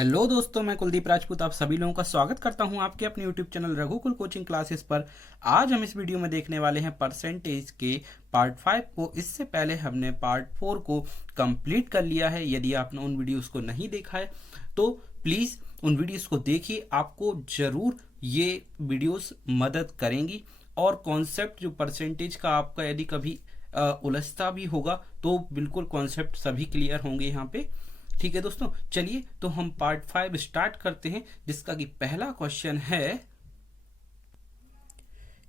Hello दोस्तों, मैं कुलदीप राजपूत आप सभी लोगों का स्वागत करता हूं आपके अपने यूट्यूब चैनल रघुकुल कोचिंग क्लासेस पर। आज हम इस वीडियो में देखने वाले हैं परसेंटेज के पार्ट 5 को। इससे पहले हमने पार्ट 4 को कंप्लीट कर लिया है। यदि आपने उन वीडियोस को नहीं देखा है तो प्लीज़ उन वीडियोस को देखिए, आपको ज़रूर ये वीडियोस मदद करेंगी। और कॉन्सेप्ट जो परसेंटेज का आपका यदि कभी उलझता भी होगा तो बिल्कुल कॉन्सेप्ट सभी क्लियर होंगे यहाँ पे। ठीक है दोस्तों, चलिए तो हम पार्ट 5 स्टार्ट करते हैं, जिसका कि पहला क्वेश्चन है,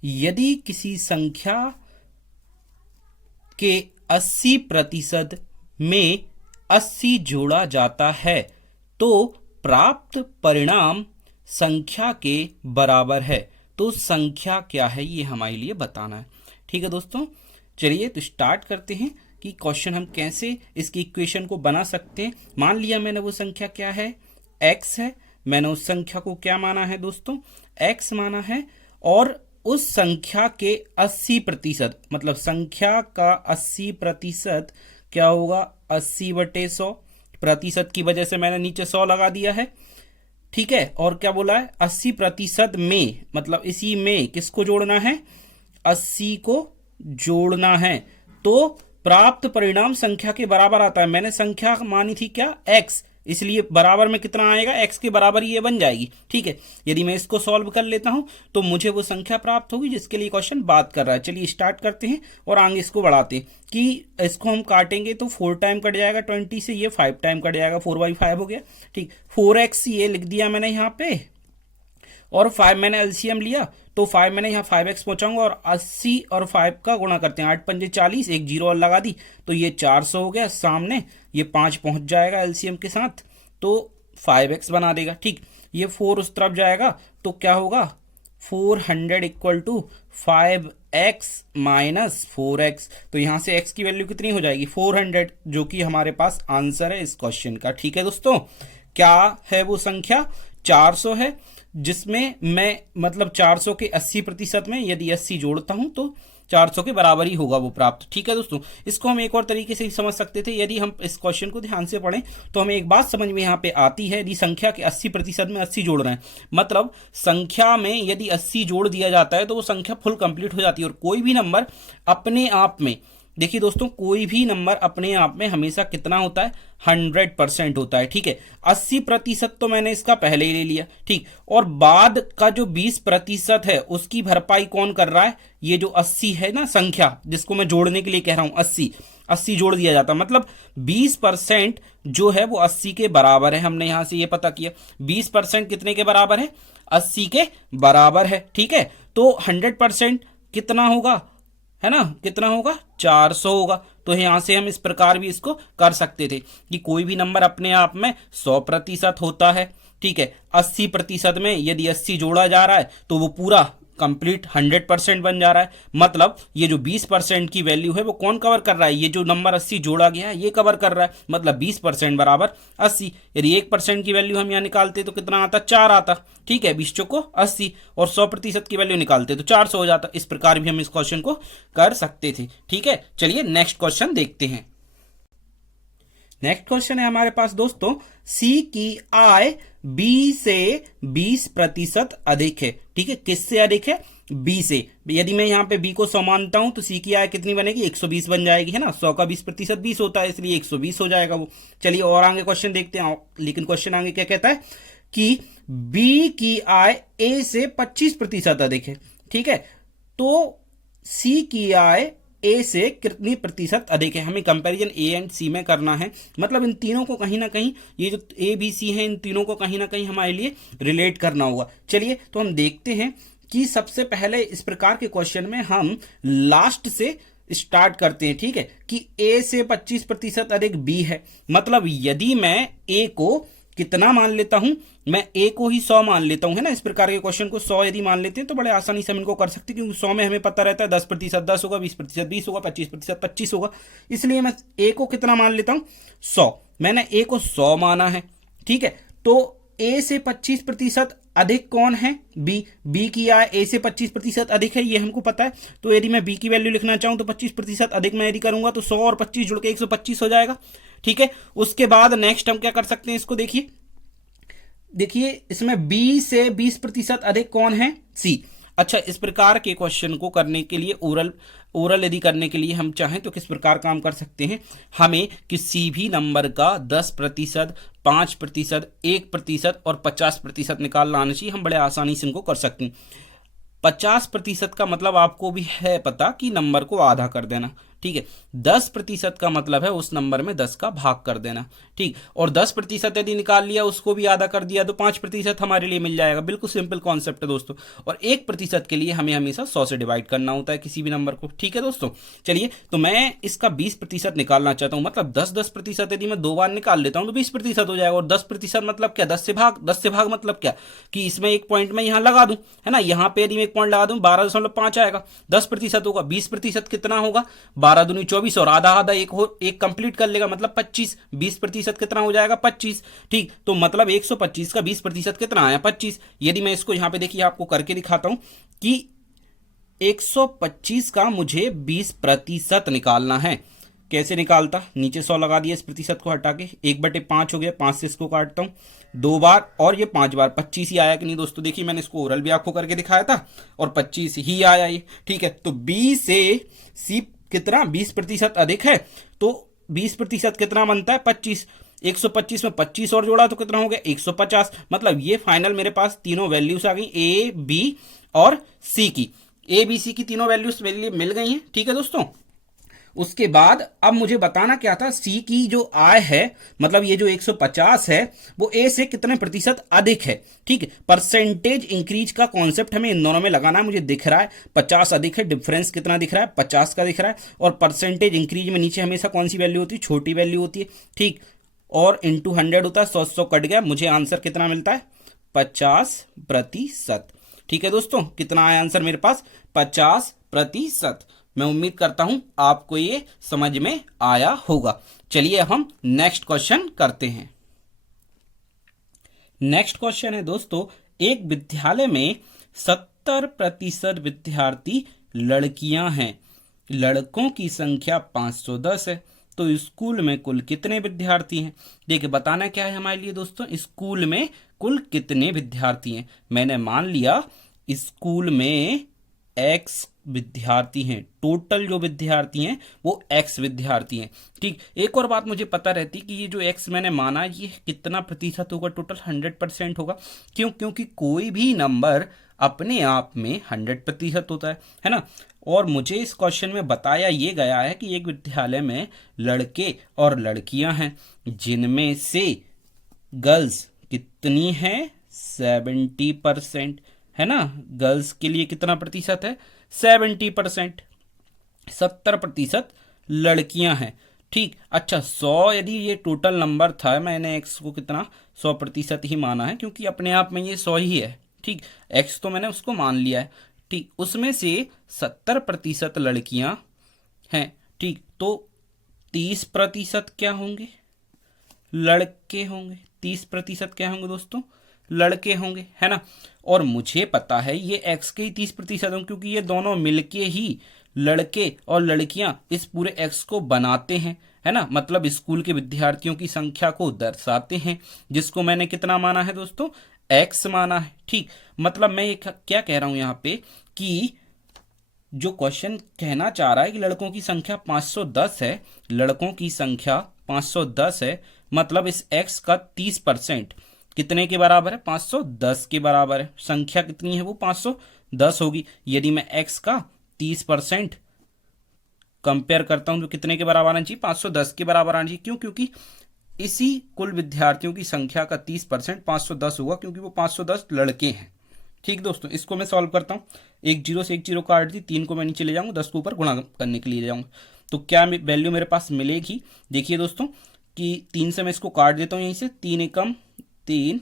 यदि किसी संख्या के 80% में 80 जोड़ा जाता है तो प्राप्त परिणाम संख्या के बराबर है। तो संख्या क्या है ये हमारे लिए बताना है। ठीक है दोस्तों, चलिए तो स्टार्ट करते हैं कि क्वेश्चन हम कैसे इसकी इक्वेशन को बना सकते हैं। मान लिया मैंने वो संख्या क्या है, x है। मैंने उस संख्या को क्या माना है दोस्तों, x माना है। और उस संख्या के 80%, मतलब संख्या का 80% क्या होगा, 80/100। प्रतिशत की वजह से मैंने नीचे 100 लगा दिया है। ठीक है, और क्या बोला है, 80% में, मतलब इसी में किसको जोड़ना है, 80 को जोड़ना है तो प्राप्त परिणाम संख्या के बराबर आता है। मैंने संख्या मानी थी क्या, x, इसलिए बराबर में कितना आएगा, x के बराबर ये बन जाएगी। ठीक है, यदि मैं इसको सॉल्व कर लेता हूं तो मुझे वो संख्या प्राप्त होगी जिसके लिए क्वेश्चन बात कर रहा है। चलिए स्टार्ट करते हैं और आगे इसको बढ़ाते हैं कि इसको हम काटेंगे तो 4 टाइम कट जाएगा 20 से, ये 5 टाइम कट जाएगा, 4/5 हो गया। ठीक, 4x ये लिख दिया मैंने यहाँ पे, और 5 मैंने एलसीएम लिया तो 5 मैंने यहाँ 5x पहुंचाऊंगा और 80 और 5 का गुणा करते हैं, 8 पंजे 40, एक जीरो और लगा दी तो ये 400 हो गया। सामने ये 5 पहुंच जाएगा एलसीएम के साथ तो 5x बना देगा। ठीक, ये 4 उस तरफ जाएगा तो क्या होगा, 400 = 5x माइनस 4x। तो यहां से x की वैल्यू कितनी हो जाएगी, 400, जो कि हमारे पास आंसर है इस क्वेश्चन का। ठीक है दोस्तों, क्या है वो संख्या, 400 है, जिसमें मैं मतलब 400 के 80% में यदि 80 जोड़ता हूं तो 400 के बराबर ही होगा वो प्राप्त। ठीक है दोस्तों, इसको हम एक और तरीके से ही समझ सकते थे। यदि हम इस क्वेश्चन को ध्यान से पढ़ें तो हमें एक बात समझ में यहाँ पे आती है, यदि संख्या के 80% में 80 जोड़ रहे हैं, मतलब संख्या में यदि 80 जोड़ दिया जाता है तो वो संख्या फुल कंप्लीट हो जाती है। और कोई भी नंबर अपने आप में, देखिए दोस्तों, कोई भी नंबर अपने आप में हमेशा कितना होता है, 100% होता है। ठीक है, 80% तो मैंने इसका पहले ही ले लिया। ठीक, और बाद का जो 20% है उसकी भरपाई कौन कर रहा है, ये जो 80 है ना संख्या, जिसको मैं जोड़ने के लिए कह रहा हूं, 80 जोड़ दिया जाता, मतलब 20% जो है वो 80 के बराबर है। हमने यहां से ये पता किया 20% कितने के बराबर है, 80 के बराबर है। ठीक है, तो 100% कितना होगा, है ना, कितना होगा, 400 होगा। तो यहां से हम इस प्रकार भी इसको कर सकते थे कि कोई भी नंबर अपने आप में 100% होता है। ठीक है, 80% में यदि 80 जोड़ा जा रहा है तो वो पूरा कंप्लीट 100% बन जा रहा है। मतलब ये जो 20% की वैल्यू है वो कौन कवर कर रहा है, ये जो नंबर 80 जोड़ा गया है ये कवर कर रहा है। मतलब 20% बराबर 80। यदि 1% की वैल्यू हम यहाँ निकालते तो कितना आता, 4 आता। ठीक है, 20 को 80 और 100% की वैल्यू निकालते तो 400 हो जाता। इस प्रकार भी हम इस क्वेश्चन को कर सकते थे। ठीक है, चलिए नेक्स्ट क्वेश्चन देखते हैं। नेक्स्ट क्वेश्चन है हमारे पास दोस्तों, सी की आय बी से 20% अधिक है। ठीक है, किससे अधिक है, बी से। यदि मैं यहाँ पे बी को 100 मानता हूं तो सी की आय कितनी बनेगी, 120 बन जाएगी, है ना। 100 का 20% 20 होता है, इसलिए 120 हो जाएगा वो। चलिए और आगे क्वेश्चन देखते हैं। लेकिन क्वेश्चन आगे क्या कहता है कि बी की आय ए से 25% अधिक है। ठीक है, तो सी की आय ए से कितनी प्रतिशत अधिक है, हमें कंपैरिजन ए एंड सी में करना है। मतलब इन तीनों को कहीं ना कहीं, ये जो ए बी सी है, इन तीनों को कहीं ना कहीं हमारे लिए रिलेट करना होगा। चलिए तो हम देखते हैं कि सबसे पहले इस प्रकार के क्वेश्चन में हम लास्ट से स्टार्ट करते हैं। ठीक है, कि ए से 25% अधिक बी है। मतलब यदि मैं ए को कितना मान लेता हूं, मैं ए को ही 100 मान लेता हूं, है ना। इस प्रकार के क्वेश्चन को 100 यदि मान लेते हैं तो बड़े आसानी से हम इनको कर सकते हैं, क्योंकि 100 में हमें पता रहता है 10% 10 होगा, 20% 20 होगा, 25% 25 होगा। इसलिए मैं ए को कितना मान लेता हूं, 100। मैंने ए को 100 माना है। ठीक है, तो ए से 25% अधिक कौन है, बी। बी की आय ए से 25% अधिक है, ये हमको पता है। तो यदि मैं बी की वैल्यू लिखना चाहूं तो 25% अधिक मैं यदि करूंगा तो 100 और 25 जुड़ के 125 हो जाएगा। ठीक है, उसके बाद नेक्स्ट हम क्या कर सकते हैं, इसको देखिए देखिए इसमें बी से 20% अधिक कौन है? सी। अच्छा, इस प्रकार के क्वेश्चन को करने के लिए ओरल यदि करने के लिए हम चाहें तो किस प्रकार काम कर सकते हैं? हमें किसी भी नंबर का 10%, 5%, 1% और 50% निकालना आना चाहिए। हम बड़े आसानी से इनको कर सकते हैं। 50% का मतलब आपको भी है पता कि नंबर को आधा कर देना, ठीक है। 10% का मतलब है उस नंबर में 10 का भाग कर देना, ठीक। और 10% यदि निकाल लिया, उसको भी आधा कर दिया, तो 5% हमारे लिए मिल जाएगा। बिल्कुल सिंपल कॉन्सेप्ट है दोस्तों। और 1% के लिए हमें हमेशा 100 से डिवाइड करना होता है किसी भी नंबर को, ठीक है दोस्तों। चलिए, तो मैं इसका 20% निकालना चाहता हूं, मतलब 10-10% यदि मैं 2 बार निकाल लेता हूं तो 20% हो जाएगा। और 10% मतलब क्या? 10 से भाग मतलब क्या कि इसमें एक पॉइंट में यहां लगा दूं, है ना। यहां पे यदि मैं एक पॉइंट लगा दूं 12.5 आएगा, 10% होगा। 20% कितना होगा? 12 दूनी 24 और आधा आधा एक कंप्लीट कर लेगा, मतलब 25। 20% कितना हो जाएगा? 25, ठीक। तो मतलब 125 का 20% कितना आया? 25। यदि मैं इसको यहां पे देखिए आपको करके दिखाता हूं कि 125 का मुझे 20% निकालना है। कैसे निकालता? नीचे 100 लगा दिया, इस प्रतिशत को हटा के 1/5 हो गया, 5 से इसको काटता हूं 2 बार और ये 5 बार, 25 ही आया कि नहीं दोस्तों? देखिए मैंने इसको ओरल भी आपको करके दिखाया था और 25 ही आया ये, ठीक है। तो बी से सी कितना? 20% अधिक है, तो 20% कितना बनता है? 25। 125 में 25 और जोड़ा तो कितना हो गया? 150। मतलब ये फाइनल मेरे पास तीनों वैल्यूज आ गई, ए बी और सी की। ए बी सी की तीनों वैल्यूज मेरे लिए मिल गई हैं, ठीक है दोस्तों। उसके बाद अब मुझे बताना क्या था? सी की जो आय है, मतलब ये जो 150 है, वो ए से कितने प्रतिशत अधिक है, ठीक है। परसेंटेज इंक्रीज का कॉन्सेप्ट हमें इन दोनों में लगाना है। मुझे दिख रहा है 50 अधिक है, डिफरेंस कितना दिख रहा है? 50 का दिख रहा है। और परसेंटेज इंक्रीज में नीचे हमेशा कौन सी वैल्यू होती है? छोटी वैल्यू होती है, ठीक। और इंटू 100 होता है, 100 कट गया, मुझे आंसर कितना मिलता है? 50%, ठीक है दोस्तों। कितना आया आंसर मेरे पास? 50%। मैं उम्मीद करता हूं आपको ये समझ में आया होगा। चलिए अब हम नेक्स्ट क्वेश्चन करते हैं। नेक्स्ट क्वेश्चन है दोस्तों, एक विद्यालय में 70% विद्यार्थी लड़कियां हैं, लड़कों की संख्या 510 है, तो स्कूल में कुल कितने विद्यार्थी हैं? देखिए बताना क्या है हमारे लिए दोस्तों, स्कूल में कुल कितने विद्यार्थी हैं। मैंने मान लिया स्कूल में एक्स विद्यार्थी हैं, टोटल जो विद्यार्थी हैं वो एक्स विद्यार्थी हैं, ठीक। एक और बात मुझे पता रहती कि ये जो एक्स मैंने माना ये कितना प्रतिशत होगा? टोटल 100% होगा। क्यों? क्योंकि कोई भी नंबर अपने आप में 100% होता है ना। और मुझे इस क्वेश्चन में बताया ये गया है कि एक विद्यालय में लड़के और लड़कियां हैं, जिनमें से गर्ल्स कितनी हैं? 70%, है ना। गर्ल्स के लिए कितना प्रतिशत है? 70%। 70% लड़कियां हैं, ठीक। अच्छा, 100 यदि ये टोटल नंबर था, मैंने एक्स को कितना 100% ही माना है क्योंकि अपने आप में ये 100 ही है, ठीक। एक्स तो मैंने उसको मान लिया है, ठीक। उसमें से 70% लड़कियां हैं, ठीक। तो 30% क्या होंगे? लड़के होंगे। 30% क्या होंगे दोस्तों? लड़के होंगे, है ना। और मुझे पता है ये एक्स के ही 30% होंगे क्योंकि ये दोनों मिलके ही लड़के और लड़कियां इस पूरे एक्स को बनाते हैं, है ना। मतलब स्कूल के विद्यार्थियों की संख्या को दर्शाते हैं, जिसको मैंने कितना माना है दोस्तों? एक्स माना है, ठीक। मतलब मैं ये क्या कह रहा हूं यहां पे कि जो क्वेश्चन कहना चाह रहा है कि लड़कों की संख्या 510 है, लड़कों की संख्या 510 है, मतलब इस एक्स का 30% कितने के बराबर है? 510 के बराबर है। संख्या कितनी है? वो 510 होगी। यदि मैं एक्स का 30% कंपेयर करता हूं तो कितने के बराबर आना चाहिए? 510 के बराबर आना चाहिए। क्यों? क्योंकि इसी कुल विद्यार्थियों की संख्या का 30% 510 होगा, क्योंकि वो 510 लड़के हैं, ठीक दोस्तों। इसको मैं सॉल्व करता हूँ। एक जीरो से एक जीरो काट दी, 3 को मैं नीचे ले जाऊंगा, 10 को ऊपर गुणा करने के लिए जाऊंगा, तो क्या वैल्यू मेरे पास मिलेगी? देखिए दोस्तों कि 3 से मैं इसको काट देता हूँ, यहीं से 3 एकम 3,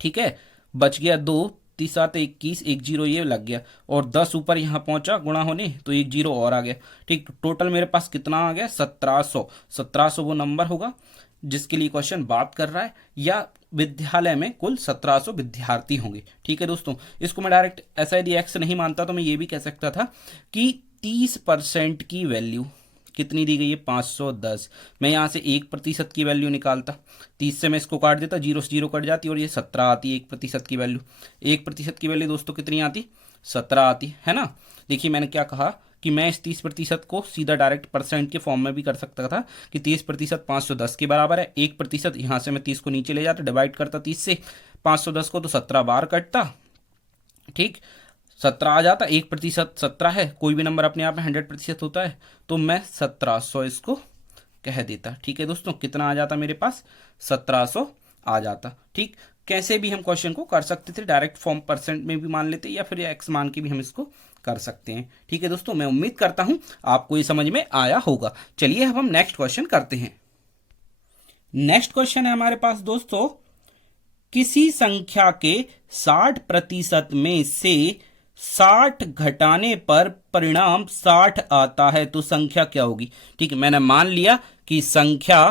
ठीक है। बच गया 2, 30 7 21, एक जीरो ये लग गया, और 10 ऊपर यहाँ पहुंचा गुणा होने, तो एक जीरो और आ गया, ठीक। टोटल मेरे पास कितना आ गया? 1700। 1700 वो नंबर होगा जिसके लिए क्वेश्चन बात कर रहा है, या विद्यालय में कुल 1700 विद्यार्थी होंगे, ठीक है दोस्तों। इसको मैं डायरेक्ट ऐसा यदि एक्स नहीं मानता तो मैं ये भी कह सकता था कि 30% की वैल्यू कितनी दी गई है 510। मैं यहाँ से 1% की वैल्यू निकालता, 30 से मैं इसको काट देता, 0 से 0 कट जाती और ये 17 आती है 1% की वैल्यू। 1% की वैल्यू दोस्तों कितनी आती, 17 आती है ना। देखिए मैंने क्या कहा कि मैं इस 30% को सीधा डायरेक्ट परसेंट के फॉर्म में भी कर सकता था कि 30% 510 के बराबर है। 1% यहाँ से मैं 30 को नीचे ले जाता, डिवाइड करता 30 से 510 को, तो 17 बार कटता, ठीक, 17 आ जाता। 1% 17 है, कोई भी नंबर अपने आप में 100% होता है, तो मैं 1700 इसको कह देता। ठीक है दोस्तों, कितना आ जाता मेरे पास, 1700 आ जाता। ठीक, कैसे भी हम क्वेश्चन को कर सकते थे, डायरेक्ट फॉर्म परसेंट में भी मान लेते या फिर एक्स मान के भी हम इसको कर सकते हैं। ठीक है दोस्तों, मैं उम्मीद करता हूं आपको ये समझ में आया होगा। चलिए अब हम नेक्स्ट क्वेश्चन करते हैं। नेक्स्ट क्वेश्चन है हमारे पास दोस्तों, किसी संख्या के 60% में से 60 घटाने पर परिणाम 60 आता है तो संख्या क्या होगी। ठीक है, मैंने मान लिया कि संख्या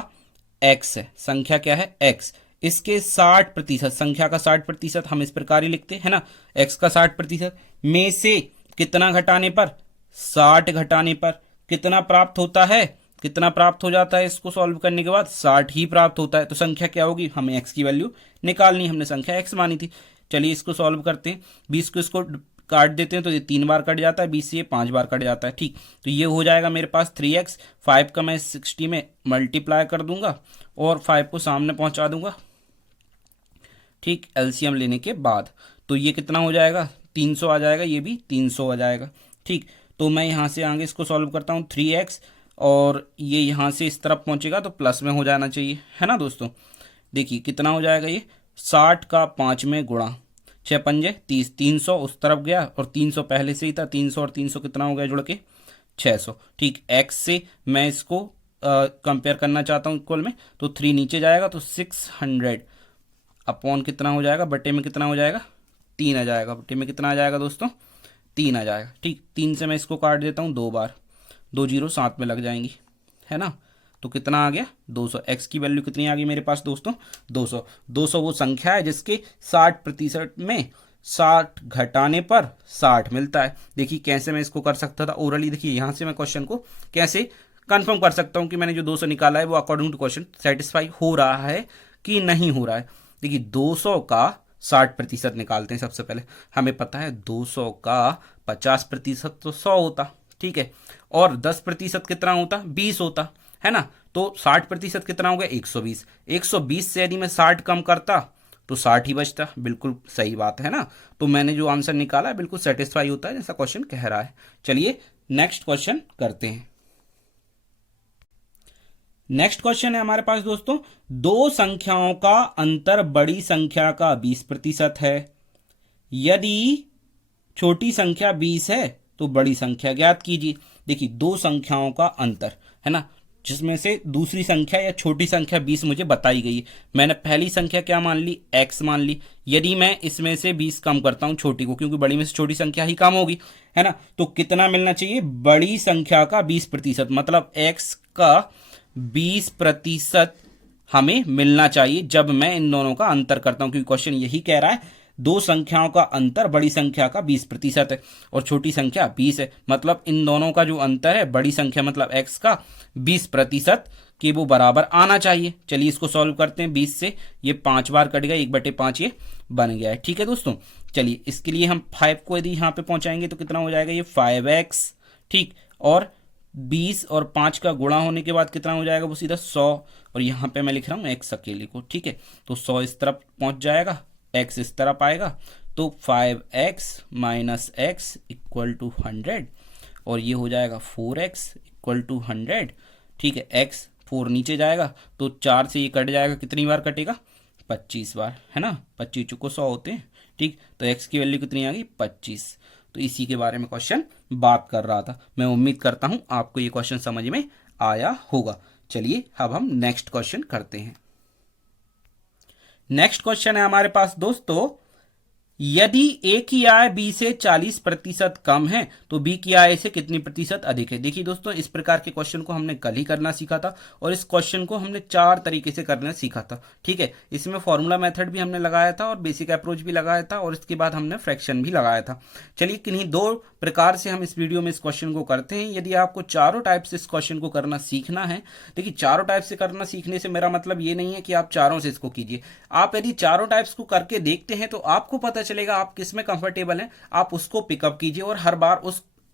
x है, संख्या क्या है x, इसके 60%, संख्या का 60% हम इस प्रकार ही लिखते हैं ना, x का 60% में से कितना घटाने पर, 60 घटाने पर कितना प्राप्त होता है, कितना प्राप्त हो जाता है, इसको सॉल्व करने के बाद 60 ही प्राप्त होता है, तो संख्या क्या होगी, हमें x की वैल्यू निकालनी, हमने संख्या x मानी थी। चलिए इसको सॉल्व करते हैं, 20 को इसको काट देते हैं तो ये 3 बार कट जाता है, 20 से ये 5 बार कट जाता है। ठीक, तो ये हो जाएगा मेरे पास 3x, 5 का मैं 60 में मल्टीप्लाई कर दूंगा और 5 को सामने पहुंचा दूंगा। ठीक, एलसीएम लेने के बाद तो ये कितना हो जाएगा, 300 आ जाएगा, ये भी 300 आ जाएगा। ठीक, तो मैं यहाँ से आगे इसको सॉल्व करता हूँ, 3x और ये यहाँ से इस तरफ पहुँचेगा तो प्लस में हो जाना चाहिए, है ना दोस्तों। देखिए कितना हो जाएगा, ये 60 का 5 में गुणा, 6 पंजे 30, 300 उस तरफ गया और 300 पहले से ही था, 300 और 300 कितना हो गया जुड़ के 600। ठीक, x से मैं इसको कंपेयर करना चाहता हूँ इक्वल में, तो 3 नीचे जाएगा तो 600 अपॉन कितना हो जाएगा, बटे में कितना हो जाएगा, 3 आ जाएगा, बटे में कितना आ जाएगा दोस्तों, 3 आ जाएगा। ठीक, 3 से मैं इसको काट देता हूँ 2 बार, 2 जीरो साथ में लग जाएंगी, है ना, तो कितना आ गया 200। x की वैल्यू कितनी आ गई मेरे पास दोस्तों, 200। 200 वो संख्या है जिसके 60% में 60 घटाने पर 60 मिलता है। देखिए कैसे मैं इसको कर सकता था ओरली, देखिए यहाँ से मैं क्वेश्चन को कैसे कंफर्म कर सकता हूँ कि मैंने जो 200 निकाला है वो अकॉर्डिंग टू क्वेश्चन सेटिस्फाई हो रहा है कि नहीं हो रहा है। देखिए 200 का 60% निकालते हैं सबसे पहले, हमें पता है 200 का 50% तो 100 होता, ठीक है, और 10% कितना होता, 20 होता, है ना, तो 60% कितना हो गया, 120। 120 से यदि मैं 60 कम करता तो 60 ही बचता, बिल्कुल सही बात है ना। तो मैंने जो आंसर निकाला बिल्कुल सेटिस्फाई होता है जैसा क्वेश्चन कह रहा है। चलिए नेक्स्ट क्वेश्चन करते हैं। नेक्स्ट क्वेश्चन है हमारे पास दोस्तों, दो संख्याओं का अंतर बड़ी संख्या का 20% है। यदि छोटी संख्या 20 है तो बड़ी संख्या ज्ञात कीजिए। देखिए दो संख्याओं का अंतर है ना, जिसमें से दूसरी संख्या या छोटी संख्या 20 मुझे बताई गई है। मैंने पहली संख्या क्या मान ली, x मान ली। यदि मैं इसमें से 20 कम करता हूं छोटी को, क्योंकि बड़ी में से छोटी संख्या ही कम होगी, है ना, तो कितना मिलना चाहिए, बड़ी संख्या का 20%, मतलब x का 20% हमें मिलना चाहिए जब मैं इन दोनों का अंतर करता हूं, क्योंकि क्वेश्चन यही कह रहा है दो संख्याओं का अंतर बड़ी संख्या का 20% है और छोटी संख्या 20 है, मतलब इन दोनों का जो अंतर है बड़ी संख्या मतलब x का 20% के वो बराबर आना चाहिए। चलिए इसको सॉल्व करते हैं। 20 से ये 5 बार कट गया, 1/5 ये बन गया है। ठीक है दोस्तों, चलिए इसके लिए हम 5 को यदि यहाँ पे पहुंचाएंगे तो कितना हो जाएगा, ये 5x, ठीक, और 20 और 5 का गुणा होने के बाद कितना हो जाएगा, वो सीधा 100, और यहाँ पे मैं लिख रहा हूँ x अकेले को, ठीक है, तो 100 इस तरफ पहुंच जाएगा, x इस तरफ आएगा, तो 5x minus x equal to 100, और ये हो जाएगा 4x इक्वल टू 100, ठीक है, x 4 नीचे जाएगा तो 4 से ये कट जाएगा, कितनी बार कटेगा, 25 बार, है ना, 25 चुको 100 होते हैं, ठीक, तो x की वैल्यू कितनी आ गई, 25। तो इसी के बारे में क्वेश्चन बात कर रहा था। मैं उम्मीद करता हूं आपको ये क्वेश्चन समझ में आया होगा। चलिए अब हम नेक्स्ट क्वेश्चन करते हैं। नेक्स्ट क्वेश्चन है हमारे पास दोस्तों, यदि ए की आय बी से 40% कम है तो बी की आय से कितनी प्रतिशत अधिक है। देखिए दोस्तों, इस प्रकार के क्वेश्चन को हमने कल ही करना सीखा था और इस क्वेश्चन को हमने 4 तरीके से करना सीखा था। ठीक है, इसमें फॉर्मूला मेथड भी हमने लगाया था और बेसिक अप्रोच भी लगाया था और इसके बाद हमने फ्रैक्शन भी लगाया था। चलिए किन्हीं 2 प्रकार से हम इस वीडियो में इस क्वेश्चन को करते हैं। यदि आपको चारों टाइप से इस क्वेश्चन को करना सीखना है, देखिए चारों टाइप से करना सीखने से मेरा मतलब ये नहीं है कि आप चारों से इसको कीजिए। आप यदि चारों टाइप्स को करके देखते हैं तो आपको पता चलेगा आप किस में कंफर्टेबल हैं, आप उसको पिकअप कीजिए और हर बार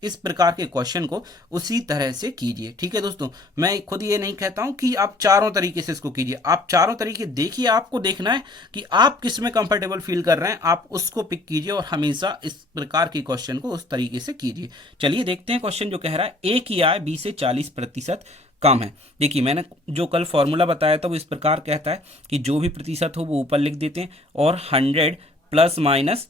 इस प्रकार के क्वेश्चन को उसी तरह से कीजिए। ठीक है दोस्तों, मैं खुद ये नहीं कहता हूं कि आप चारों तरीके से इसको कीजिए, आप चारों तरीके देखिए, आपको देखना है कि आप किस में कंफर्टेबल फील कर रहे हैं, आप उसको पिक कीजिए और हमेशा इस प्रकार के क्वेश्चन को उस तरीके से कीजिए। चलिए देखते हैं क्वेश्चन जो कह रहा है ए की आय बी से 40% कम है। देखिए मैंने जो कल फॉर्मूला बताया था वो इस प्रकार कहता है कि जो भी प्रतिशत हो वो ऊपर लिख देते हैं और 100 प्लस माइनस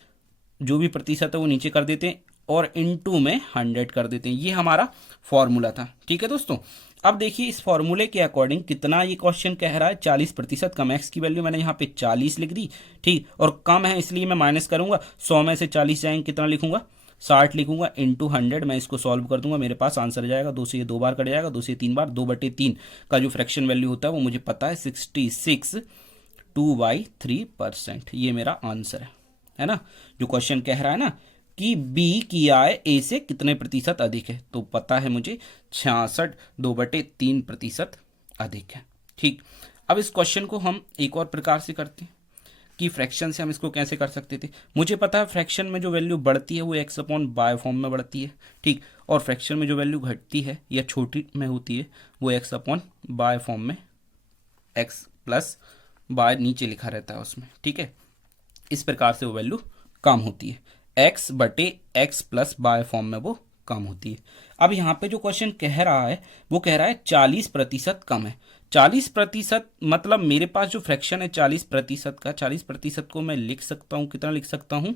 जो भी प्रतिशत है वो नीचे कर देते हैं और इनटू में 100 कर देते हैं। ये हमारा फॉर्मूला था। ठीक है दोस्तों, अब देखिए इस फॉर्मूले के अकॉर्डिंग कितना ये क्वेश्चन कह रहा है 40% कम। एक्स की वैल्यू मैंने यहाँ पे 40 लिख दी, ठीक, और कम है इसलिए मैं माइनस करूंगा, 100 में से 40 जाएंगे, कितना लिखूंगा 60 लिखूंगा, इंटू 100 मैं इसको सॉल्व कर दूंगा, मेरे पास आंसर जाएगा 2 से ये 2 बार कट जाएगा, 2 से 3 बार, 2/3 का जो फ्रैक्शन वैल्यू होता है वो मुझे पता है 66 2/3%। ये मेरा आंसर है ना। जो क्वेश्चन कह रहा है ना कि बी की आय ए से कितने प्रतिशत अधिक है, तो पता है मुझे 66 2/3% अधिक है। ठीक, अब इस क्वेश्चन को हम एक और प्रकार से करते हैं कि फ्रैक्शन से हम इसको कैसे कर सकते थे। मुझे पता है फ्रैक्शन में जो वैल्यू बढ़ती है वो एक्स अपॉन बाय फॉर्म में बढ़ती है, ठीक, और फ्रैक्शन में जो वैल्यू घटती है या छोटी में होती है वो एक्स अपॉन बाय फॉर्म में, एक्स प्लस बाय नीचे लिखा रहता है उसमें। ठीक है, इस प्रकार से वो वैल्यू कम होती है, एक्स बटे एक्स प्लस बाय फॉर्म में वो कम होती है। अब यहाँ पे जो क्वेश्चन कह रहा है वो कह रहा है 40% कम है। 40% मतलब मेरे पास जो फ्रैक्शन है 40% का, 40% को मैं लिख सकता हूँ, कितना लिख सकता हूँ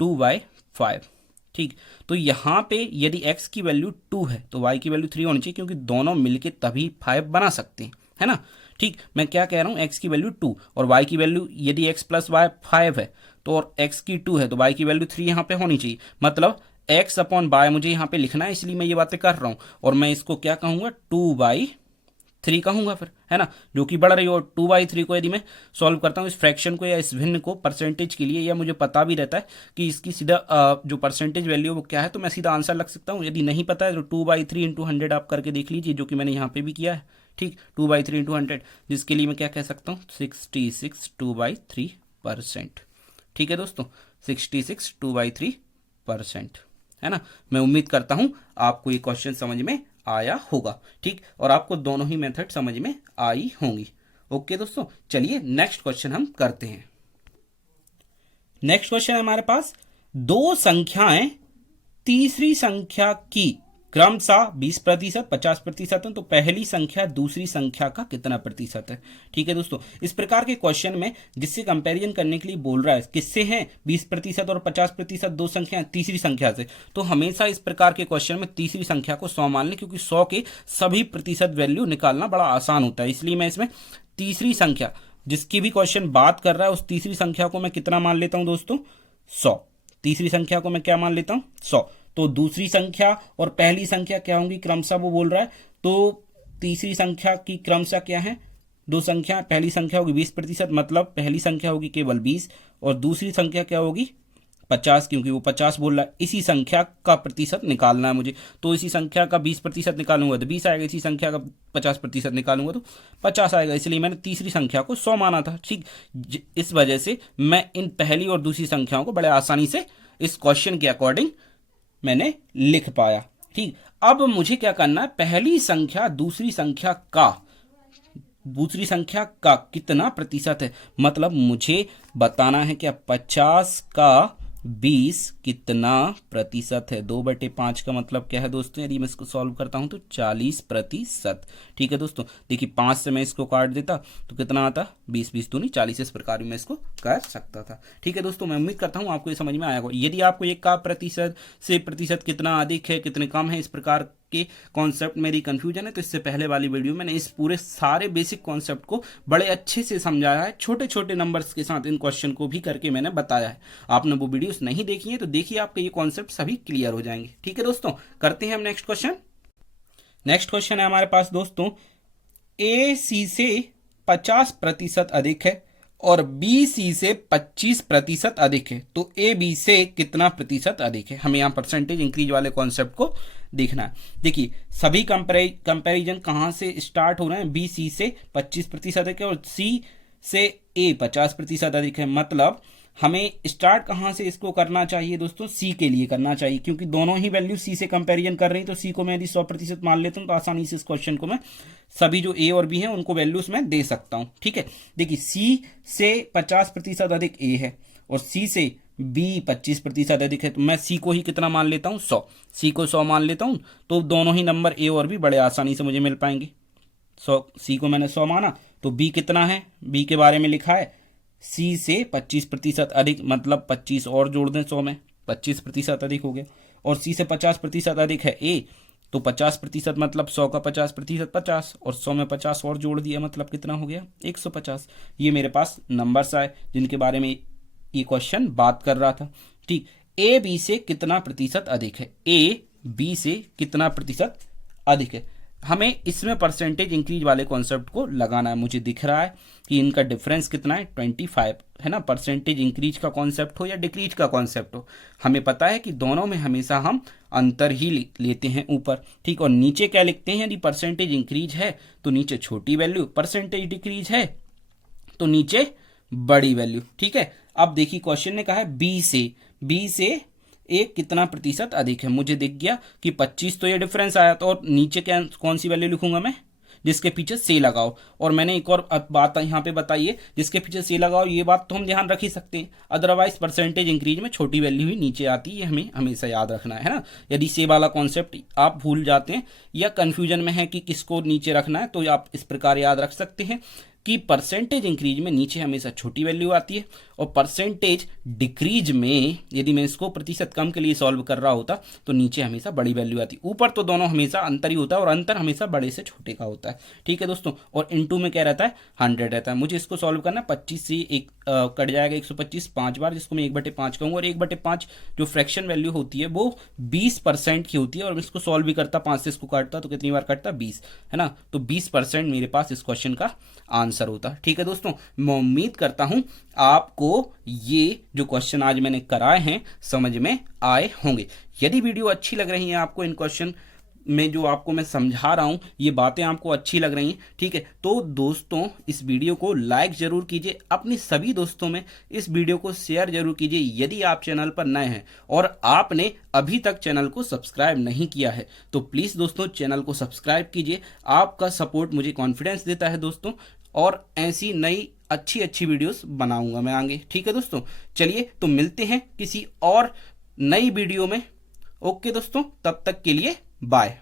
2/5। ठीक, तो यहाँ पे यदि x की वैल्यू 2 है तो y की वैल्यू 3 होनी चाहिए, क्योंकि दोनों मिलके तभी 5 बना सकते हैं, है ना। ठीक, मैं क्या कह रहा हूँ, x की वैल्यू 2 और y की वैल्यू यदि x प्लस वाई 5 है तो और x की 2 है तो y की वैल्यू 3 यहाँ पे होनी चाहिए। मतलब x अपॉन बाय मुझे यहाँ पे लिखना है, इसलिए मैं ये बातें कर रहा हूँ। और मैं इसको क्या कहूँगा 2/3 कहूँगा फिर, है ना, जो कि बढ़ रही हो। 2/3 को यदि मैं सॉल्व करता हूँ इस फ्रैक्शन को या इस भिन्न को परसेंटेज के लिए, या मुझे पता भी रहता है कि इसकी सीधा जो परसेंटेज वैल्यू वो क्या है, तो मैं सीधा आंसर लग सकता हूँ। यदि नहीं पता है तो 2/3 इंटू 100 आप करके देख लीजिए, जो कि मैंने यहाँ पे भी किया है। ठीक, 2/3 इंटू 100, जिसके लिए मैं क्या कह सकता हूँ 66 2/3%। ठीक है दोस्तों, 66 2/3%, है ना। मैं उम्मीद करता हूं आपको ये क्वेश्चन समझ में आया होगा। ठीक, और आपको दोनों ही मेथड समझ में आई होंगी। ओके दोस्तों, चलिए नेक्स्ट क्वेश्चन हम करते हैं। नेक्स्ट क्वेश्चन है हमारे पास, 2 संख्याएं तीसरी संख्या की क्रमशः 20% 50% है, तो पहली संख्या दूसरी संख्या का कितना प्रतिशत है। ठीक है दोस्तों, इस प्रकार के क्वेश्चन में जिससे कंपैरिजन करने के लिए बोल रहा है, किससे हैं 20% और 50%, 2 संख्या तीसरी संख्या से, तो हमेशा इस प्रकार के क्वेश्चन में तीसरी संख्या को 100 मान लें, क्योंकि 100 के सभी प्रतिशत वैल्यू निकालना बड़ा आसान होता है। इसलिए मैं इसमें तीसरी संख्या जिसकी भी क्वेश्चन बात कर रहा है उस तीसरी संख्या को मैं कितना मान लेता हूं दोस्तों 100। तीसरी संख्या को मैं क्या मान लेता हूं 100। तो दूसरी संख्या और पहली संख्या क्या होंगी क्रमशः, वो बोल रहा है। तो तीसरी संख्या की क्रमशः क्या है, 2 संख्या, पहली संख्या होगी 20%, मतलब पहली संख्या होगी केवल 20 और दूसरी संख्या क्या होगी 50, क्योंकि वो 50 बोल रहा है। इसी संख्या का प्रतिशत निकालना है मुझे, तो इसी संख्या का 20% निकालूंगा तो 20 आएगा, इसी संख्या का 50% निकालूंगा तो 50 आएगा। इसलिए मैंने तीसरी संख्या को 100 माना था। ठीक, इस वजह से मैं इन पहली और दूसरी संख्याओं को बड़े आसानी से इस क्वेश्चन के अकॉर्डिंग मैंने लिख पाया। ठीक, अब मुझे क्या करना है, पहली संख्या दूसरी संख्या का कितना प्रतिशत है, मतलब मुझे बताना है कि 50 का 20 कितना प्रतिशत है। 2/5 का मतलब क्या है दोस्तों, यदि मैं इसको सॉल्व करता हूं तो 40%। ठीक है दोस्तों, देखिए 5 से मैं इसको काट देता तो कितना आता 20 20 दूनी 40, इस प्रकार मैं इसको कर सकता था। ठीक है दोस्तों, मैं उम्मीद करता हूं आपको ये समझ में आया होगा। यदि आपको एक का प्रतिशत से प्रतिशत कितना अधिक है कितने कम है इस प्रकार के कॉन्सेप्ट मेरी कंफ्यूजन है, तो इससे पहले वाली वीडियो मैंने इस पूरे सारे बेसिक कॉन्सेप्ट को बड़े अच्छे से समझाया है, छोटे छोटे नंबर्स के साथ इन क्वेश्चन को भी करके मैंने बताया है। आपने वो वीडियोस नहीं देखी है तो देखिए, आपके ये कॉन्सेप्ट सभी क्लियर हो जाएंगे। ठीक है दोस्तों, करते हैं हम नेक्स्ट क्वेश्चन। नेक्स्ट क्वेश्चन है हमारे पास दोस्तों, ए सी से 50% अधिक है और बी सी से 25% अधिक है, तो ए बी से कितना प्रतिशत अधिक है। हमें यहाँ परसेंटेज इंक्रीज वाले कॉन्सेप्ट को देखना है। देखिए, सभी कंपैरिजन कहाँ से स्टार्ट हो रहे हैं, बी सी से 25% अधिक है और सी से ए 50% अधिक है। मतलब हमें स्टार्ट कहाँ से इसको करना चाहिए दोस्तों, सी के लिए करना चाहिए, क्योंकि दोनों ही वैल्यू सी से कंपैरिजन कर रही है। तो सी को मैं यदि 100% मान लेता हूँ तो आसानी से इस क्वेश्चन को मैं सभी जो ए और बी हैं उनको वैल्यूज में दे सकता हूँ। ठीक है, देखिए सी से 50% अधिक ए है और सी से बी 25% अधिक है, तो मैं सी को ही कितना मान लेता हूँ, 100। सी को 100 मान लेता हूँ तो दोनों ही नंबर ए और बी बड़े आसानी से मुझे मिल पाएंगे। 100, सी को मैंने 100 माना तो बी कितना है, बी के बारे में लिखा है सी से 25% अधिक, मतलब 25 और जोड़ दें 100 में, 25% अधिक हो गया। और सी से 50% अधिक है ए, तो 50% मतलब 100 का 50% 50, और 100 में 50 और जोड़ दिया, मतलब कितना हो गया, 150। ये मेरे पास नंबर्स आए जिनके बारे में ये क्वेश्चन बात कर रहा था। ठीक, ए बी से कितना प्रतिशत अधिक है, ए बी से कितना प्रतिशत अधिक है। हमें इसमें परसेंटेज इंक्रीज वाले कॉन्सेप्ट को लगाना है। मुझे दिख रहा है कि इनका डिफरेंस कितना है, 25 है ना। परसेंटेज इंक्रीज का कॉन्सेप्ट हो या डिक्रीज का कॉन्सेप्ट हो, हमें पता है कि दोनों में हमेशा हम अंतर ही लेते हैं ऊपर। ठीक, और नीचे क्या लिखते हैं, यदि परसेंटेज इंक्रीज है तो नीचे छोटी वैल्यू, परसेंटेज डिक्रीज है तो नीचे बड़ी वैल्यू। ठीक है, अब देखिए क्वेश्चन ने कहा है बी से एक कितना प्रतिशत अधिक है। मुझे दिख गया कि 25 तो ये डिफरेंस आया, तो और नीचे क्या कौन सी वैल्यू लिखूंगा मैं, जिसके पीछे से लगाओ। और मैंने एक और बात यहाँ पे बताई है, जिसके पीछे से लगाओ, ये बात तो हम ध्यान रख ही सकते हैं। अदरवाइज परसेंटेज इंक्रीज में छोटी वैल्यू ही नीचे आती है, हमें हमेशा याद रखना है ना। यदि से वाला कॉन्सेप्ट आप भूल जाते हैं या कंफ्यूजन में है कि किसको नीचे रखना है, तो आप इस प्रकार याद रख सकते हैं कि परसेंटेज इंक्रीज में नीचे हमेशा छोटी वैल्यू आती है, और परसेंटेज डिक्रीज में यदि मैं इसको प्रतिशत कम के लिए सॉल्व कर रहा होता तो नीचे हमेशा बड़ी वैल्यू आती। ऊपर तो दोनों हमेशा अंतर ही होता है, और अंतर हमेशा बड़े से छोटे का होता है। ठीक है दोस्तों, और इनटू में क्या रहता है, 100 रहता है। मुझे इसको सॉल्व करना है, 25 से एक कट जाएगा 125 5 बार, जिसको मैं 1/5 कहूँगा। और 1/5 जो फ्रैक्शन वैल्यू होती है वो 20% की होती है, और इसको सॉल्व भी करता 5 से इसको काटता तो कितनी बार कटता, 20, है ना। तो 20% मेरे पास इस क्वेश्चन का आंसर होता। ठीक है दोस्तों, मैं उम्मीद करता हूं आपको ये जो क्वेश्चन आज मैंने कराए हैं समझ में आए होंगे। यदि वीडियो अच्छी लग रही है आपको, इन क्वेश्चन में जो आपको मैं समझा रहा हूं ये बातें आपको अच्छी लग रही हैं, ठीक है, तो दोस्तों इस वीडियो को लाइक जरूर कीजिए, अपने सभी दोस्तों में इस वीडियो को शेयर जरूर कीजिए। यदि आप चैनल पर नए हैं और आपने अभी तक चैनल को सब्सक्राइब नहीं किया है तो प्लीज़ दोस्तों चैनल को सब्सक्राइब कीजिए। आपका सपोर्ट मुझे कॉन्फिडेंस देता है दोस्तों, और ऐसी नई अच्छी वीडियोस बनाऊंगा मैं आगे। ठीक है दोस्तों, चलिए तो मिलते हैं किसी और नई वीडियो में। ओके दोस्तों, तब तक के लिए बाय।